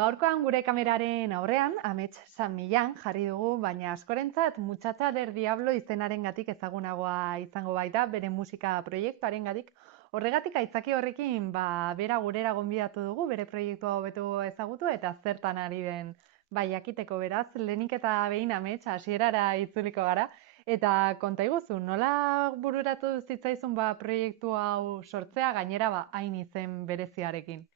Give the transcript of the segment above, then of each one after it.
Gaurkoan gure kameraren aurrean, Amets San Millán jarri dugu, baina askorentzat Muchacha del Diablo izenarengatik ezagunagoa izango baita, bere musika proiektuarengatik. Horregatik aitzaki horrekin, bera gurera gonbidatu dugu, bere proiektua hobeto ezagutu eta zertan ari den jakiteko beraz, lehenik eta behin Amets hasierara itzuliko gara. Eta konta iguzu, nola bururatu zitzaizun proiektu hau sortzea, gainera hain izen bereziarekin?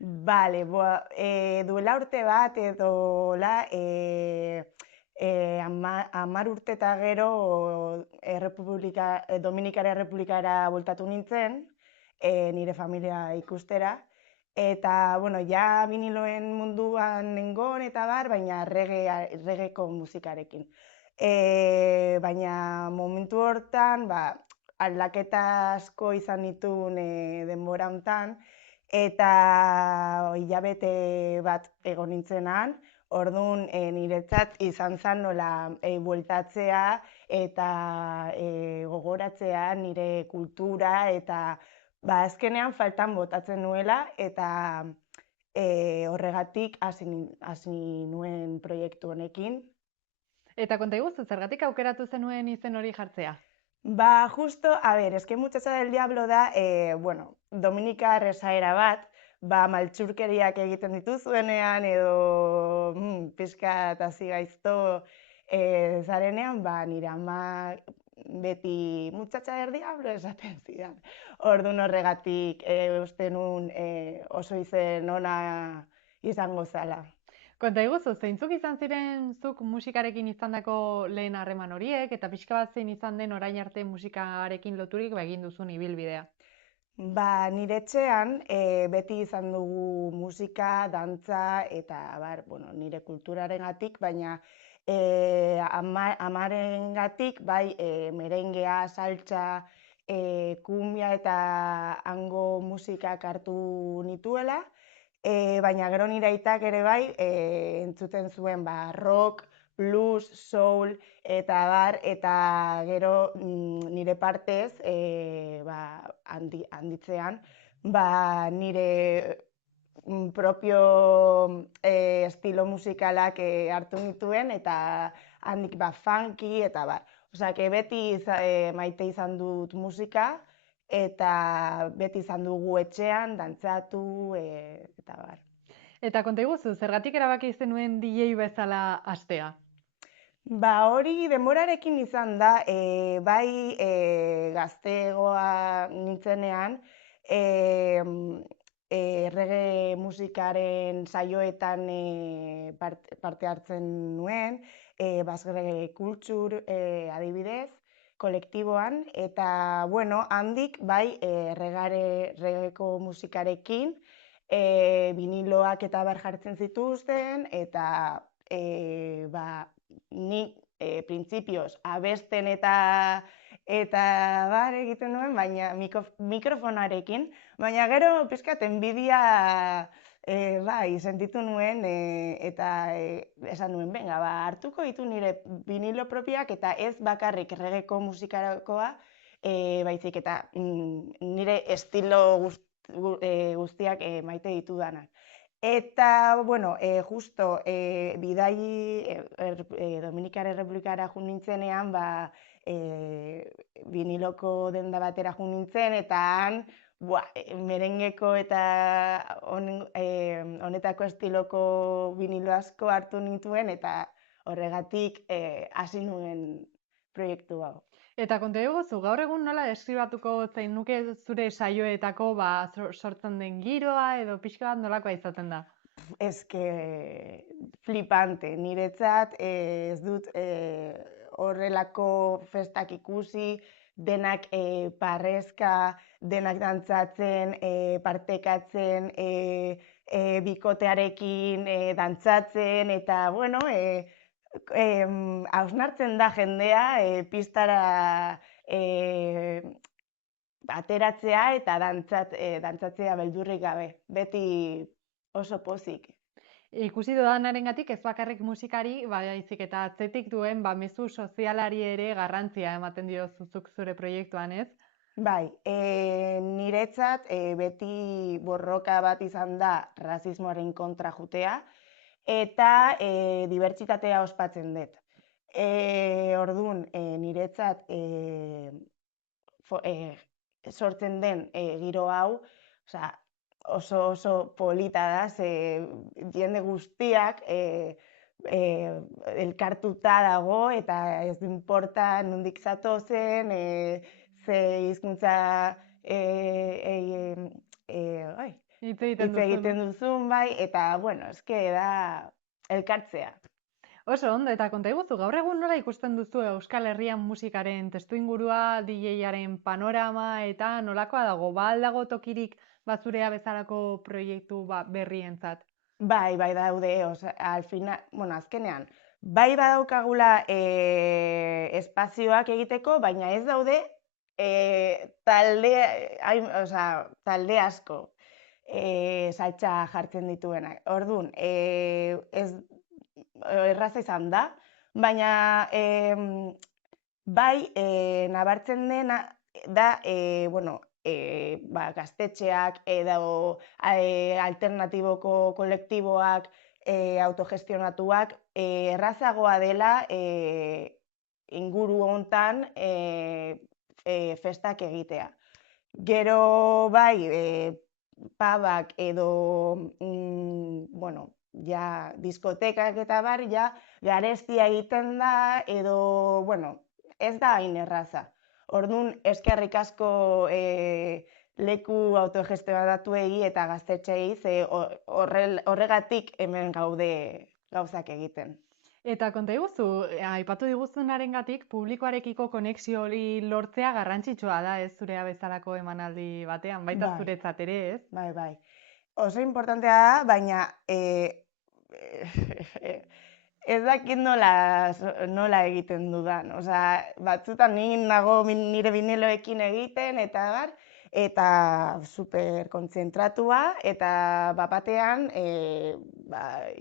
Bale, duela urte bat edo hamar urte eta gero Dominikara Errepublikara bueltatu nintzen, nire familia ikustera, eta, bueno, ja viniloen munduan nengon eta baina reggaeko musikarekin. Baina momentu hortan, aldaketa asko izan nituen denbora hontan, eta hilabete bat egon nintzenan, orduan niretzat izan zen nola bueltatzea eta gogoratzea nire kultura eta azkenean faltan botatzen nuela eta horregatik hasi nuen proiektu honekin. Eta konta iguzu, zergatik aukeratu zenuen izen hori jartzea? Justo, eske Muchacha del Diablo da, dominikar esaera bat, maltxurkeriak egiten dituzuenean edo pixkat hasi gaizto zarenean, nire ama beti Muchacha del Diablo esaten zidan. Orduan horregatik uste nun oso izen ona izango zala. Konta iguzu, zeintzuk izan ziren zuk musikarekin izandako lehen harreman horiek, eta pixka bat zein izan den orain arte musikarekin loturik egin duzun ibilbidea? Nire etxean beti izan dugu musika, dantza eta nire kulturarengatik, baina amarengatik bai merengea, saltsa, kumbia eta hango musikak hartu nituela, baina gero nire aitak ere bai entzuten zuen rock, blues, soul eta gero nire partez handitzean nire propio estilo musikalak hartu nituen eta handik funky eta Osea, beti maite izan dut musika eta beti izan dugu etxean, dantzatu eta Eta konta iguzu, zergatik erabaki zenuen DJ bezala hastea? Hori denborarekin izan da, bai gaztegoa nintzenean, reggae musikaren saioetan parte hartzen nuen, Basque Reggae Culture adibidez, kolektiboan, eta handik bai reggaeko musikarekin, viniloak eta jartzen zituzten, eta ni printzipioz abesten eta egiten nuen, baina mikrofonarekin, baina gero pixkat enbidia sentitu nuen eta esan nuen, hartuko ditu nire vinilo propioak eta ez bakarrik reggaeko musikarakoa, baizik eta nire estilo guztiak maite ditudanak. Eta, justo bidai Dominikar Errepublikara jun nintzenean, viniloko denda batera jun nintzen, eta han, merengeko eta honetako estiloko vinilo asko hartu nintuen, eta horregatik hasi nuen proiektu hau. Eta konta iguzu, gaur egun nola deskribatuko zein nuke zure saioetako sortzen den giroa edo pixka bat nolakoa izaten da? Eske flipante, niretzat ez dut horrelako festak ikusi, denak parrezka, denak dantzatzen, partekatzen, bikotearekin dantzatzen, eta hausnartzen da jendea pistara ateratzea eta dantzatzea beldurrik gabe, beti oso pozik. Ikusi dudanarengatik ez bakarrik musikari, baizik eta atzetik duen mezu sozialari ere garrantzia ematen dio zuzuk zure proiektuan, ez? Bai, niretzat beti borroka bat izan da rasismoaren kontra jutea eta dibertsitatea ospatzen dut. Orduan, niretzat sortzen den giro hau, osea, oso polita da, ze jende guztiak elkartuta dago eta ez du inporta nondik zatozen, ze hizkuntza ai, Hitz egiten hitz duzun. egiten duzun, bai, eta, bueno, eske da elkartzea. Oso ondo, eta konta iguzu, gaur egun nola ikusten duzu Euskal Herrian musikaren testuingurua, DJ-aren panorama, eta nolakoa dago, ba aldago tokirik bazurea bezalako proiektu berrientzat? Bai daude, al final, bueno, azkenean, bai badaukagula espazioak egiteko, baina ez daude talde asko saltsa jartzen dituenak. Orduan, ez erraza izan da, baina bai nabartzen dena da, bueno, gaztetxeak edo alternatiboko kolektiboak autogestionatuak errazagoa dela inguru hontan festak egitea. Gero bai, pubak edo bueno, ja diskotekak eta bar, ja garestia egiten da edo, bueno, ez da hain erraza. Orduan, eskerrik asko leku autogestionatuei eta gaztetxeei, ze horregatik hemen gaude gauzak egiten. Eta konta iguzu, aipatu diguzunarengatik publikoarekiko konexio hori lortzea garrantzitsua da, ez zurea bezalako emanaldi batean, baita Bai. zuretzat ere, ez? Bai. Oso importantea da, baina ez dakit nola egiten dudan. Osea, batzutan ni nago nire biniloekin egiten eta super kontzentratua eta bapatean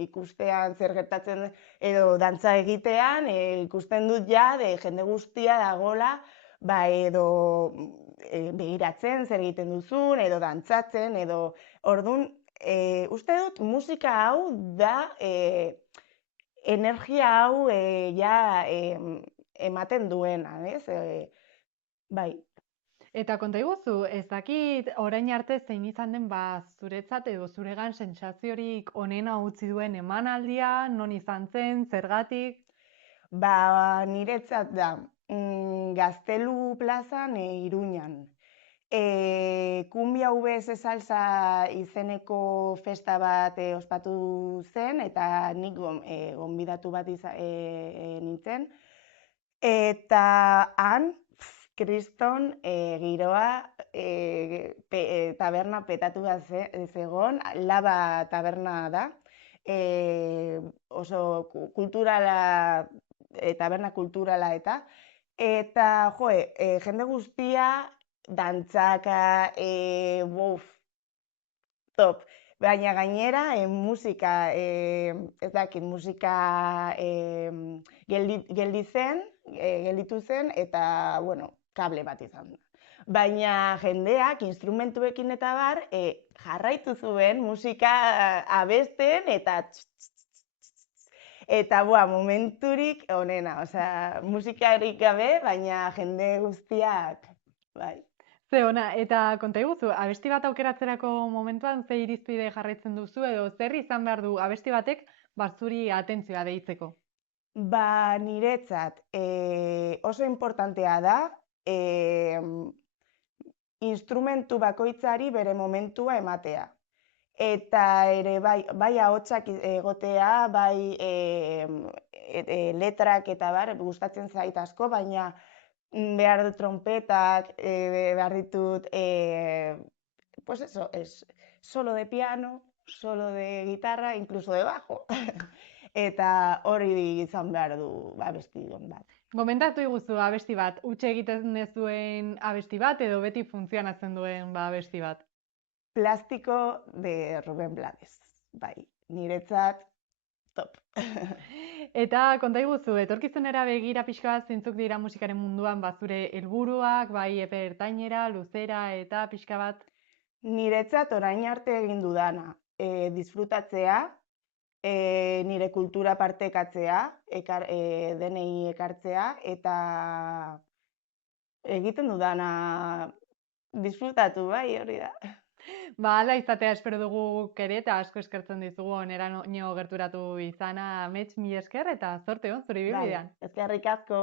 ikustean zer gertatzen edo dantza egitean ikusten dut ja jende guztia dagola edo begiratzen zer egiten duzun edo dantzatzen edo ordun uste dut musika hau da energia hau ematen duena, ez? Bai. Eta konta iguzu, ez dakit orain arte zein izan den zuretzat edo zuregan sentsaziorik onena utzi duen emanaldia, non izan zen, zergatik? Niretzat da, Gaztelu plazan Iruñan. Kumbia VS Salsa izeneko festa bat ospatu zen, eta nik gonbidatu bat nintzen. Eta han, kriston giroa taberna petatu bat zegon, Laba taberna da, oso kulturala, taberna kulturala eta jende guztia dantzaka, top. Baina gainera, musika, ez dakit, musika gelditu zen, eta, bueno, kable bat izan da. Baina jendeak instrumentuekin eta bar, jarraitu zuen musika abesten eta momenturik onena, osea, musikarik gabe, baina jende guztiak, bai. Ze ona, eta konta iguzu, abesti bat aukeratzerako momentuan ze irizpide jarraitzen duzu edo zer izan behar du abesti batek zuri atentzioa deitzeko? Niretzat oso importantea da instrumentu bakoitzari bere momentua ematea. Eta ere bai ahotsak egotea, bai letrak eta bar, gustatzen zait asko, baina behar dut trompetak, behar ditut, pues eso, solo de piano, solo de guitarra, incluso de bajo. Eta hori izan behar du abesti bat. Gomentatu iguzu abesti bat, utxe egiten dezuen abesti bat edo beti funtzionatzen duen abesti bat? Plástico de Rubén Blades, bai. Niretzat top. Eta konta iguzu, etorkizunera begira pixka bat zeintzuk dira musikaren munduan, zure helburuak, bai epe ertainera, luzera eta pixka bat. Niretzat orain arte egin dudana, disfrutatzea, nire kultura partekatzea, denei ekartzea, eta egiten dudana disfrutatu, bai, hori da. Hala izatea espero dugu guk ere eta asko eskertzen dizugu oneraino gerturatu izana, Amets, mila esker eta zorte on zure Bai, ibilbidean. eskerrik asko.